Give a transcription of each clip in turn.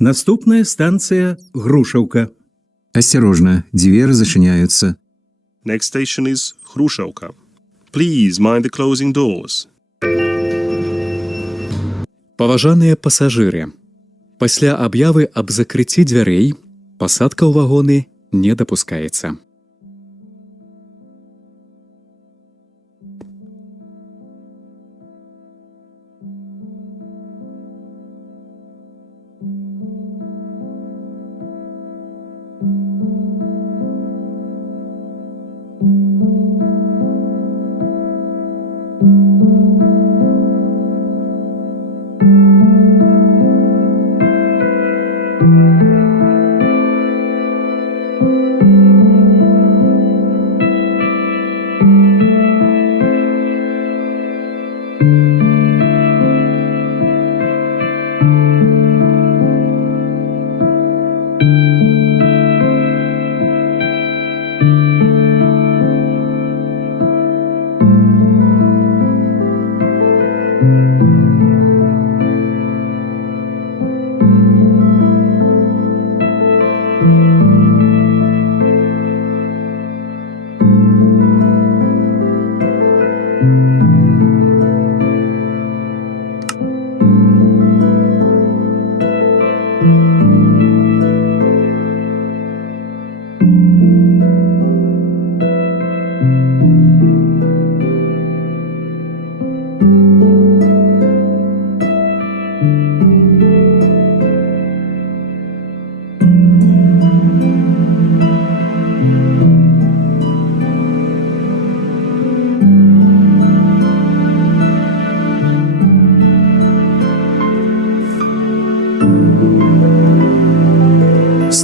Наступная станция Грушевка. Осторожно, двери зачиняются. Next station is Хрушевка. Please mind the closing doors. Паважаныя пасажыры, пасля аб'явы аб закрыцці дзвярэй пасадка ў вагоны не дапускаецца.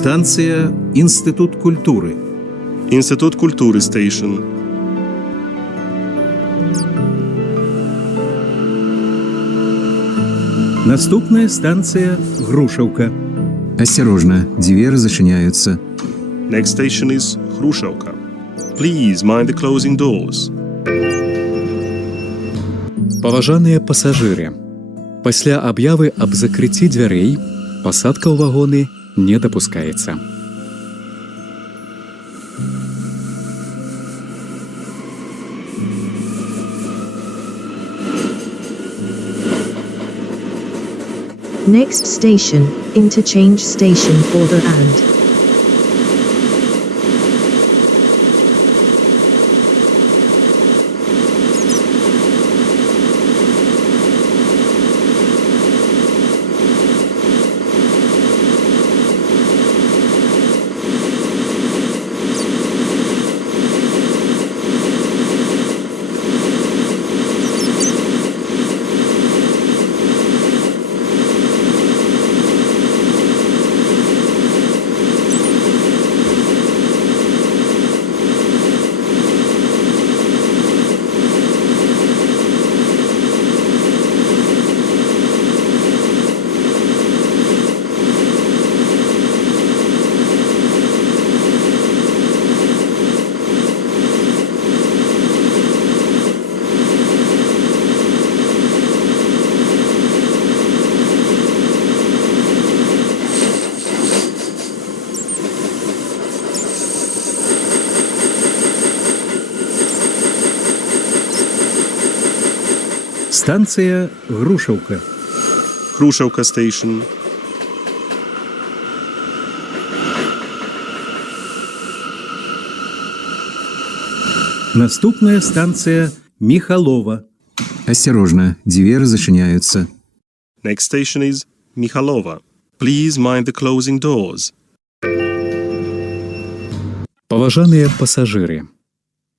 Станция Інститут культури. Інститут культури station. Наступная станция Грушевка. Осторожно, двери зачиняются. Next station is Хрушевка. Please mind the closing doors. Паважаныя пасажыры, пасля аб'явы аб закрыцці дзвярэй пасадка ў вагоны не дапускаецца. Next station, interchange station Border and. Станция Грушевка. Хрушевка station. Наступная станция Михалова. Осторожно, двери зачиняются. Next station is Mikhalova. Please mind the closing doors. Паважаныя пасажыры.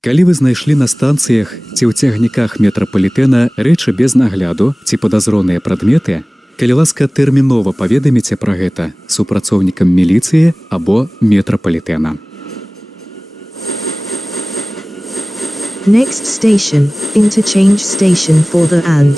Калі вы знайшлі на станцыях ці ў цягніках метрапалітэна рэчы без нагляду ці падазроныя прадметы, калі ласка, тэрмінова паведаміце пра гэта супрацоўнікам міліцыі або метрапалітэна. Next station, interchange station further and.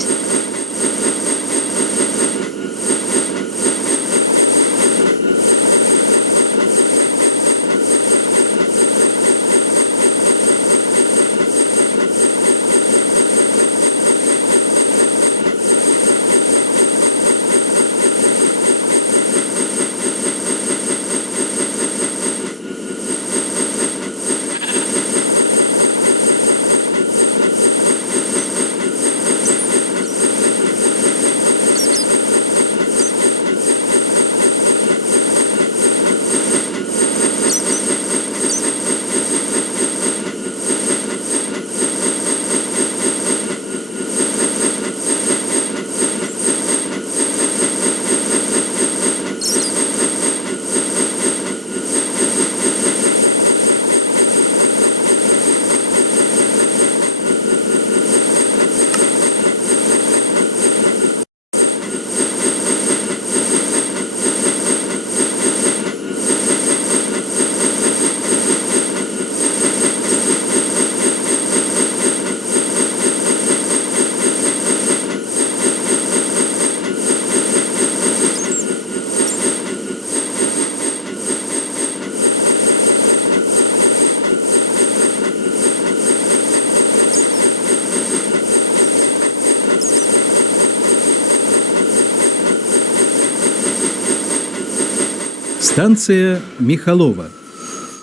Станція Міхалова.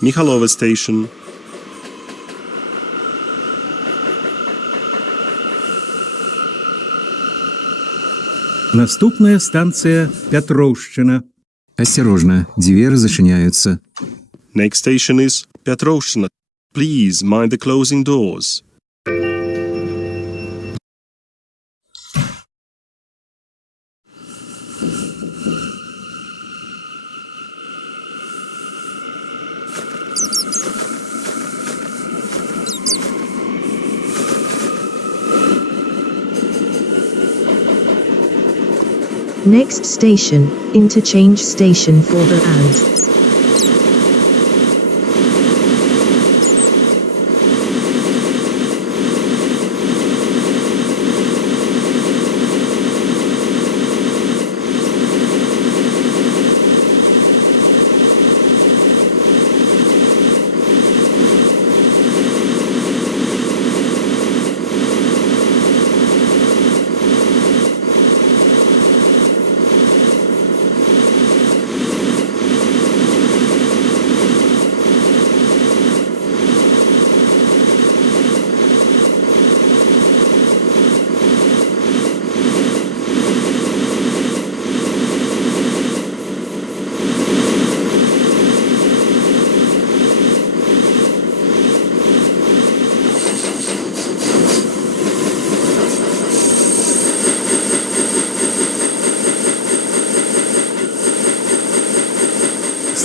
Mikhalova station. Наступная станція Пятроўшчына. Осторожно, двери зачиняются. Next station is Petrovshchina. Please mind the closing doors. Next station, interchange station further and.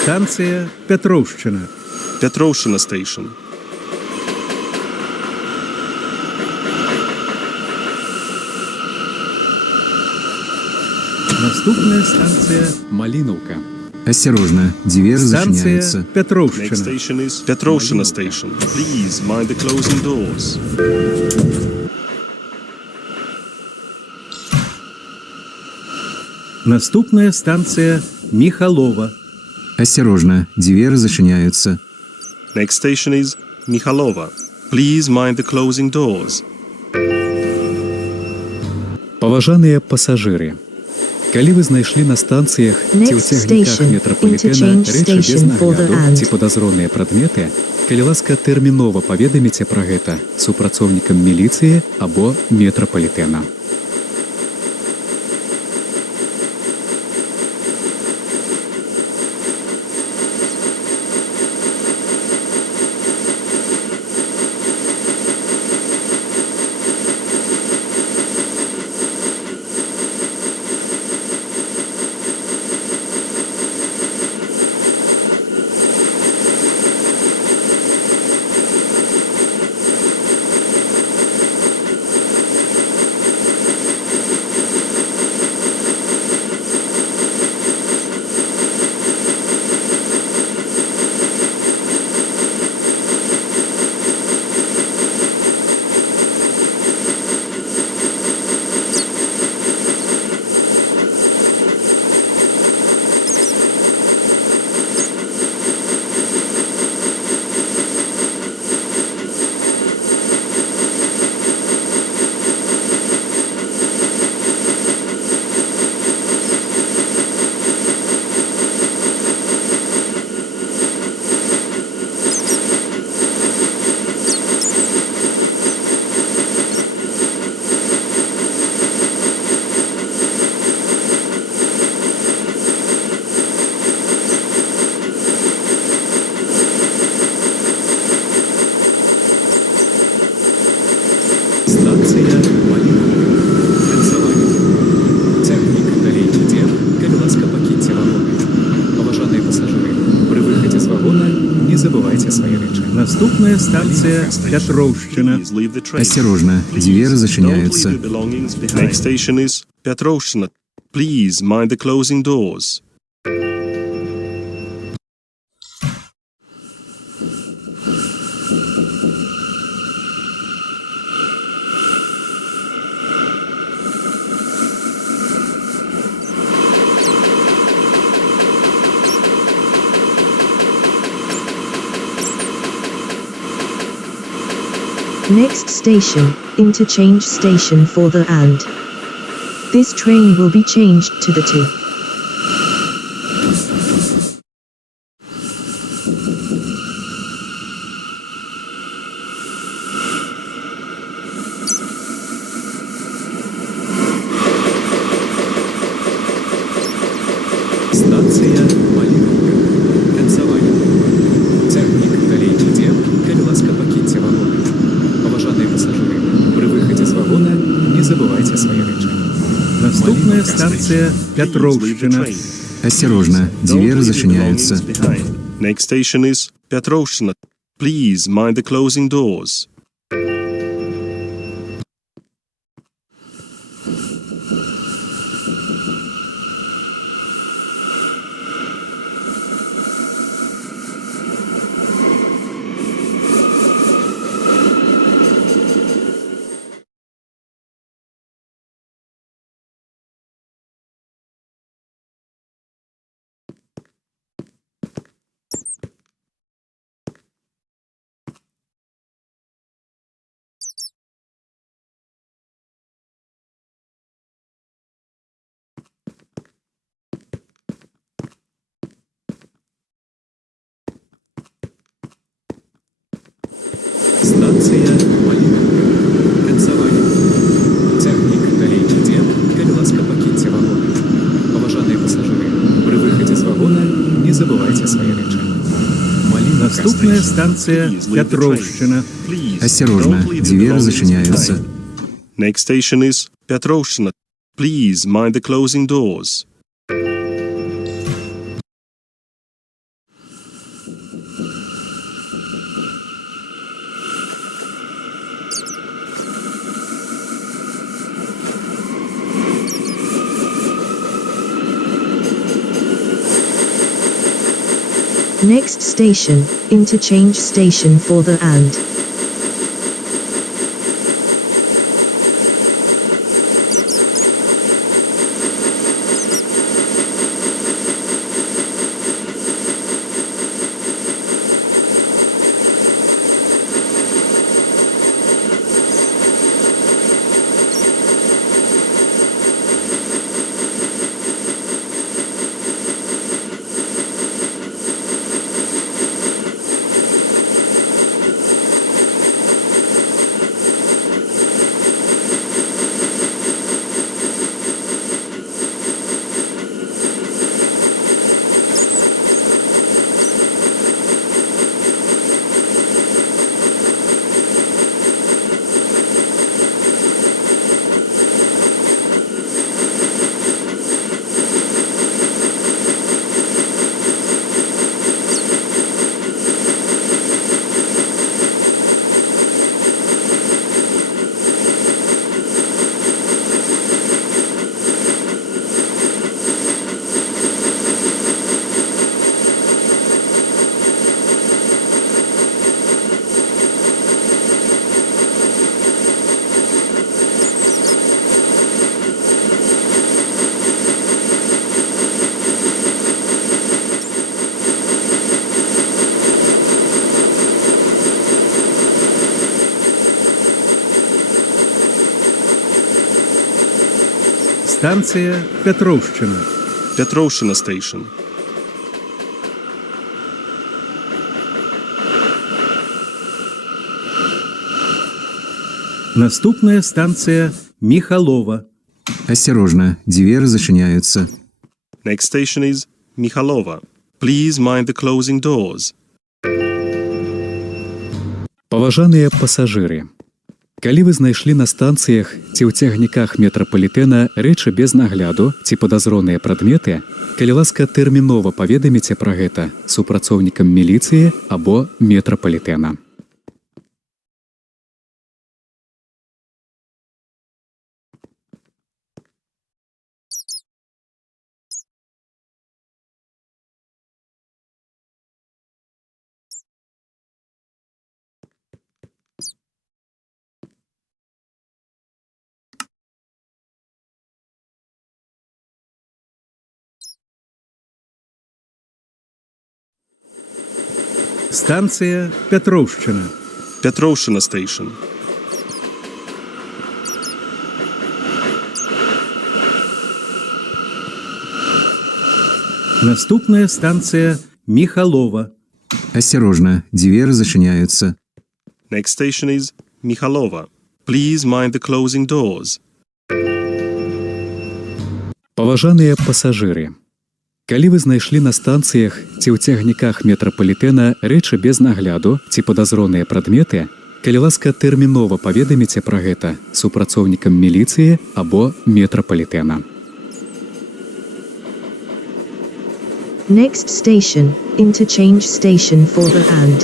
Станція Пятроўшчына. Petrovshchina station. Наступная станція Малінаўка. Осторожно, двери станція зачиняются. Next Пятроўшчына. station is Petrovshchina station. Please mind the closing doors. Наступная станція Міхалова. Осторожно, двери зачиняются. Next station is Mikhalova. Please mind the closing doors. Паважаныя пасажыры. Калі вы знайшлі на станцыях ці ў Next цягніках station, метрапалітэна interchange рэчы без station for the нагляду and. ці падазроныя прадметы, калі ласка, тэрмінова паведаміце пра гэта супрацоўнікам міліцыі або метрапалітэна. Наступная станция Петровщина. Please leave the train. Осторожно, двери Don't зачиняются. leave your belongings behind. Next station is Petrovщина. Please mind the closing doors. Next station, interchange station for the and. This train will be changed to the to. Станція Маліновка. Канцавання. Цягнік далей ідзе, калі ласка пакіньце вагон. Паважаныя пасажыры, пры выхадзе з вагона не забывайце свае рэчы. Наступная станция Please leave the Петровщина. train. Осторожно, Don't двери leave your зачиняются. belongings behind. Next station is Petrovщина. Please mind the closing doors. Станція Маліновка. Канцавання. Цягнік далей ідзе, калі ласка пакіньце вагон. Паважаныя пасажыры, пры выхадзе з вагона не забывайце свае рэчы. Маліновка. Наступная станция Please leave the train. Петровщина. Please Осторожно, don't leave your двери belongings зачиняются. behind. Next station is Petrovщина. Please mind the closing doors. Next station, interchange station for the and. Станция Петровщина. Petrovщина station. Наступная станция Михалова. Осторожно, двери зачиняются. Next station is Mikhalova. Please mind the closing doors. Паважаныя пасажыры, калі вы знайшлі на станцыях ці ў цягніках метрапалітэна рэчы без нагляду ці падазроныя прадметы, калі ласка тэрмінова паведаміце пра гэта супрацоўнікам міліцыі або метрапалітэна. Станція Петровщина. Petrovshchina Station. Наступная станция Михалова. Осторожно, двери зачиняются. Next station is Mikhalova. Please mind the closing doors. Паважаныя пасажыры. Калі вы знайшлі на станцыях ці ў цягніках метрапалітэна рэчы без нагляду ці падазроныя прадметы, калі ласка, тэрмінова паведаміце пра гэта супрацоўнікам міліцыі або метрапалітэна. Next station, interchange station for the and.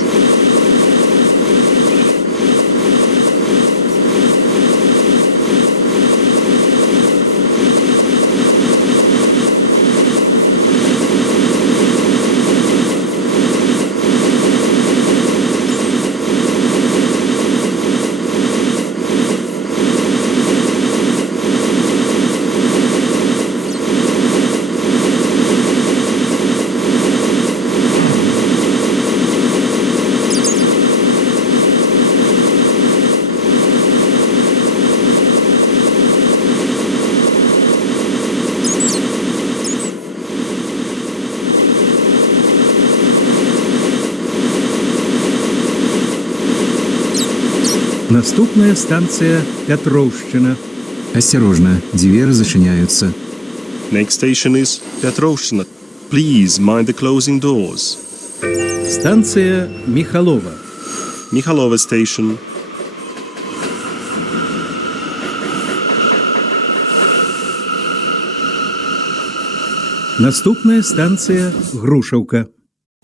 Наступная станция Петровщина. Осторожно, двери зачиняются. Next station is Petrovshchina. Please mind the closing doors. Станция Михалова. Mikhalova Station. Наступная станция Грушевка.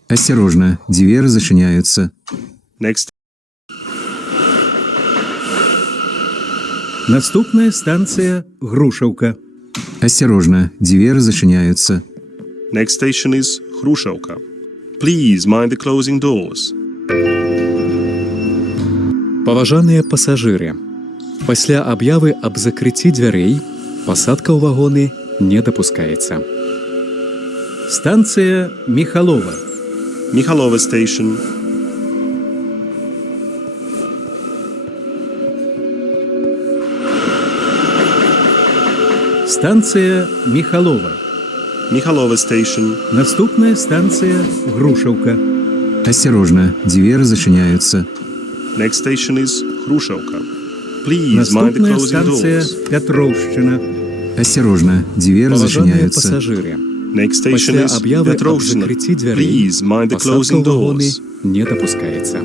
Осторожно, двери зачиняются. Next Наступная станция Грушевка. Осторожно, двери зачиняются. Next station is Khrushchevka. Please mind the closing doors. Паважаныя пасажыры. Пасля аб'явы аб закрыцці дзвярэй пасадка ў вагоны не дапускаецца. Станция Михалова. Mikhalova Station. Станция Михалова. Mikhalova Station. Наступная станция Грушевка. Осторожно, двери зачиняются. Next station is Khrushchevka. Please mind the Наступная closing станция doors. Петровщина. Осторожно, двери Паважаныя зачиняются. пасажыры. Next station Пасля is аб'явы аб Petrovshchina. закрыцці дзвярэй Please mind the пасадка closing ў вагоны doors. не дапускаецца.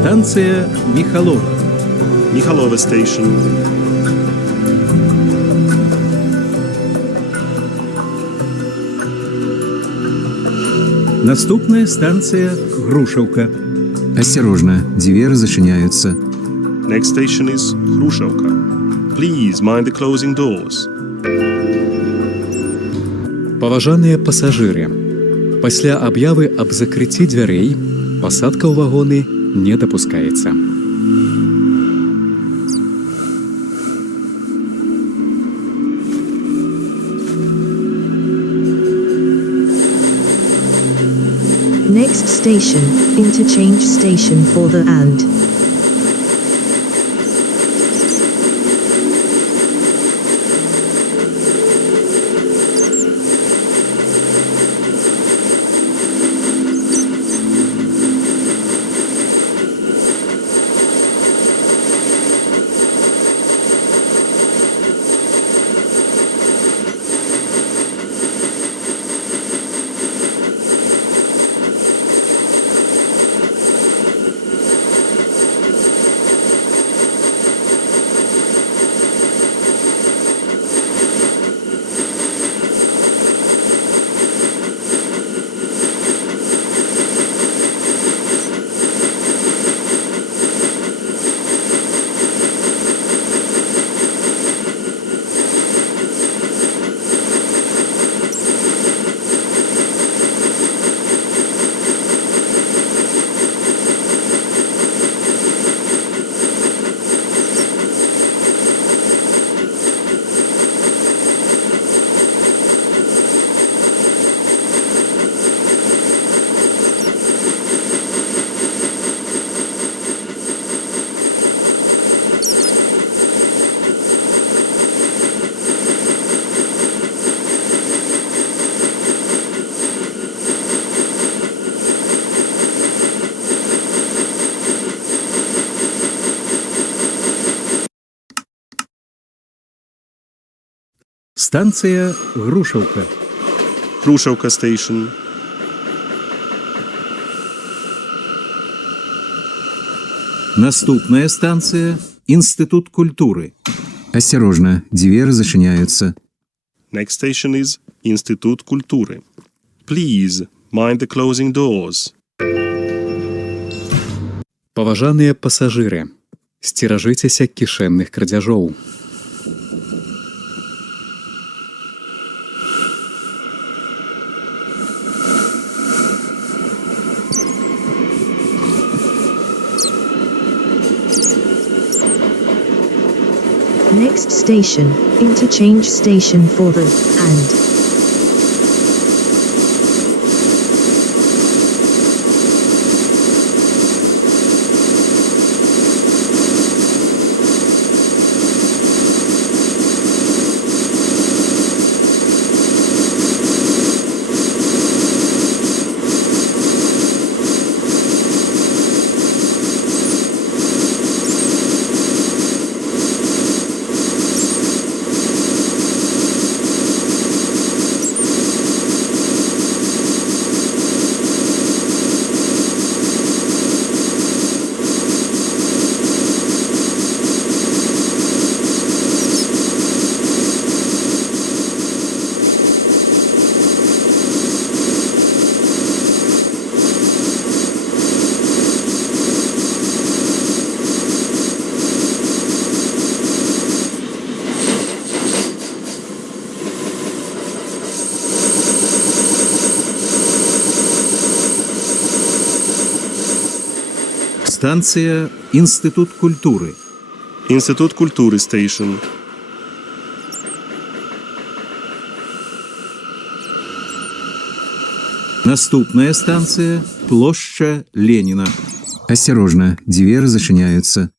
Станция Михалова. Mikhalova Station. Наступная станция Грушевка. Осторожно, двери зачиняются. Next station is Hrushevka. Please mind the closing doors. Паважаныя пасажыры. Пасля аб'явы аб закрыцці дзвярэй пасадка ў вагоны не дапускаецца. Next station, interchange station for the and. Станция Грушевка. Hrushevka Station. Наступная станция Институт культуры. Осторожно, двери зачиняются. Next station is Institut Kultury. Please mind the closing doors. Паважаныя пасажыры. Сцеражыцеся кішэнных крадзяжоў. Next station, interchange station for the and. Станция Институт культуры. Institut Kultury Station. Наступная станция Площадь Ленина. Осторожно, двери зачиняются.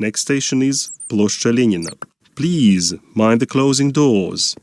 Next station is Ploshcha Lenina. Please mind the closing doors.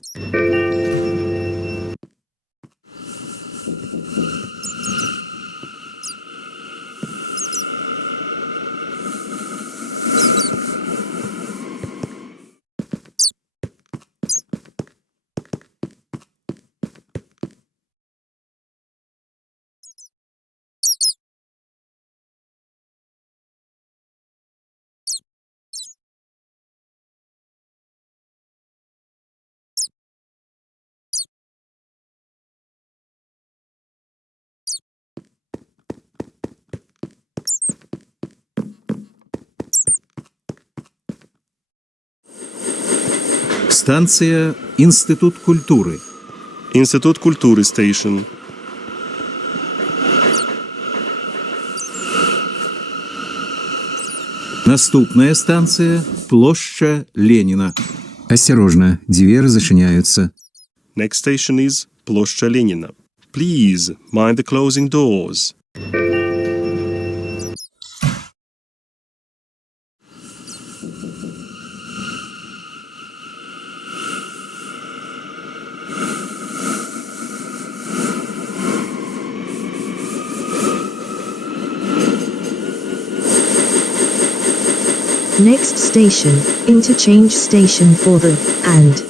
Станція Інститут культури. Institut Kultury Station. Наступная станция – площадь Ленина. Осторожно, двери зачиняются. Next station is Площа Ленина. Please mind the closing doors. Next station, interchange station for the and.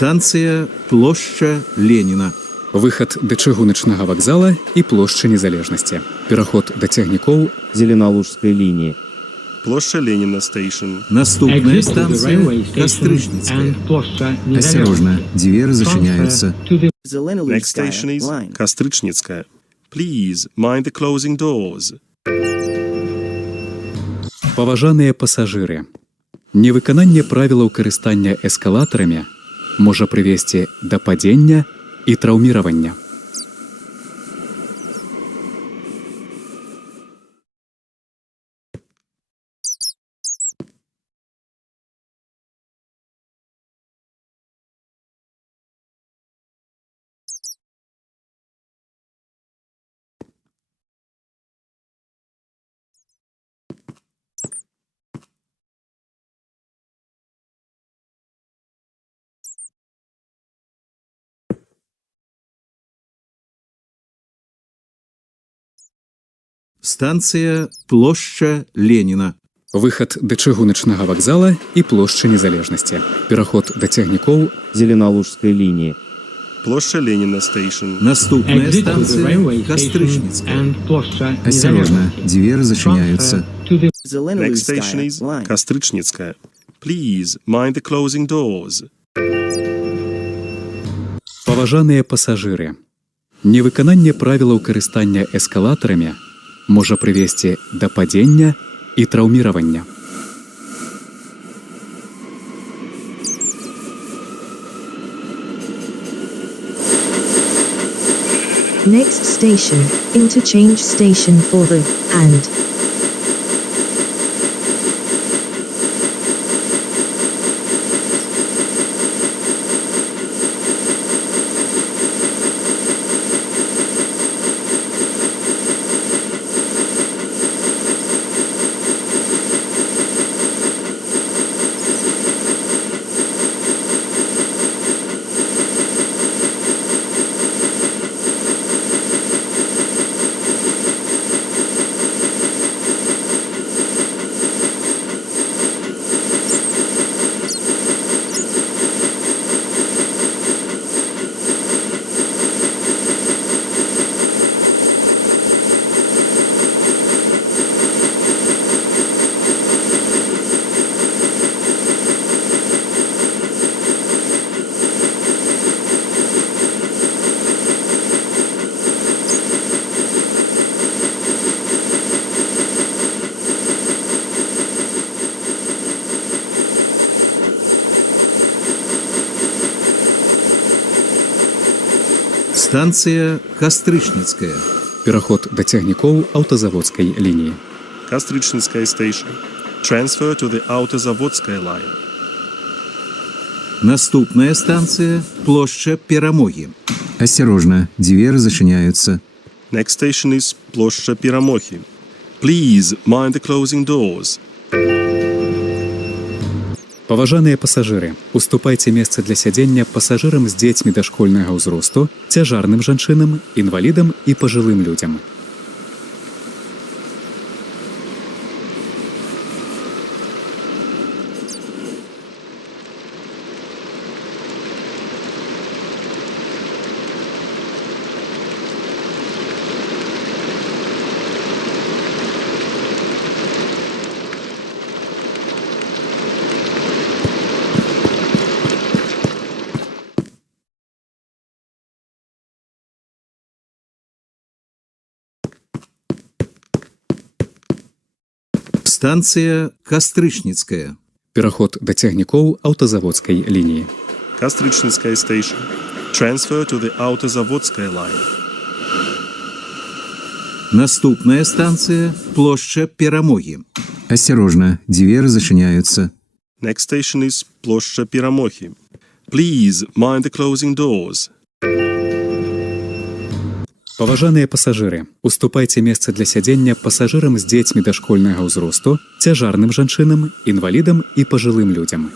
Станция площадь Ленина. Выхад да чыгуначнага вакзала і плошчы незалежнасці. Пераход да цягнікоў, Зеленолужской линии. Площа Ленина Station. Наступная станция Костричницкая. Осторожно, двери зачиняются. Next station is Костричницкая. Please mind the closing doors. Паважаныя пасажыры. Невыкананне правілаў карыстання эскалатарамі можа прывесці да падзення і траўміравання. Станция площадь Ленина. Выхад да чыгуначнага вакзала і плошчы незалежнасці. Пераход да цягнікоў, Зеленолужской линии. Площа Ленина Station. Наступная станция Костричницкая. Осторожно, двери зачиняются. Next station is Костричницкая. Please mind the closing doors. Паважаныя пасажыры. Невыкананне правілаў карыстання эскалатарамі можа прывесці да падзення і траўміравання. Next station, interchange station for the and. Станция Костричницкая. Пераход да цягнікоў аўтазаводскай лініі. Костричницкая Station. Transfer to the Autozavodskaya line. Наступная станция площадь Перемоги. Осторожно, двери зачиняются. Next station is Площа Перемоги. Please mind the closing doors. Паважаныя пасажыры, уступайце месца для сядзення пасажырам з дзецьмі дашкольнага ўзросту, цяжарным жанчынам, інвалідам і пажылым людзям. Станция Кастрычніцкая. Пераход да цягнікоў аўтазаводскай лініі. Kastrichnytskaya station. Transfer to the Autozavodskaya line. Наступная станция Плошча Перамогі. Осторожно, двери зачиняются. Next station is Ploshcha Piramohi. Please mind the closing doors. Паважаныя пасажыры, уступайце месца для сядзення пасажырам з дзецьмі дашкольнага ўзросту, цяжарным жанчынам, інвалідам і пажылым людзям.